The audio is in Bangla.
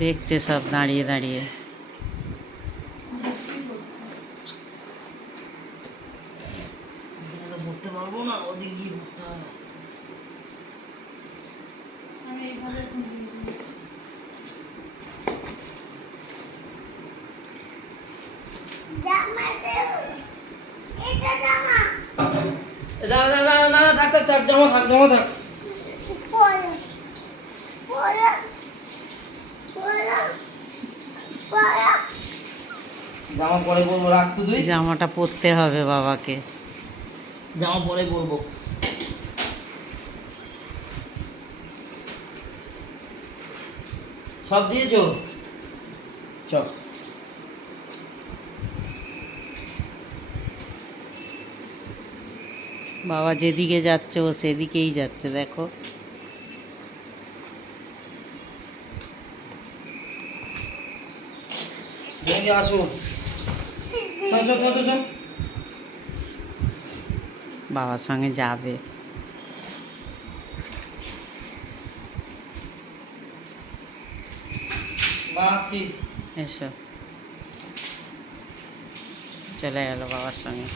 দেখছে সব দাঁড়িয়ে দাঁড়িয়ে। ধরতে পারবো না, ওদিক গিয়ে ধরতে হবে। আমি এইভাবে এখন দিয়ে দিয়েছি। দাঁড়া দাঁড়া দাঁড়া, থাক থাক থাক, জমা থাক জমা থাক। জামা পরে বলবো, রাখ তো তুই। জামাটা পরতে হবে বাবাকে। জামা পরে বলবো। সব দিয়েছো? চ। বাবা যেদিকে যাচ্ছে ও সেদিকেই যাচ্ছে, দেখো। ভেঙে আসো। চল চল চল চল। বাবার সঙ্গে যাবে। মা আসছি। এসো, চলে গেল বাবার সঙ্গে।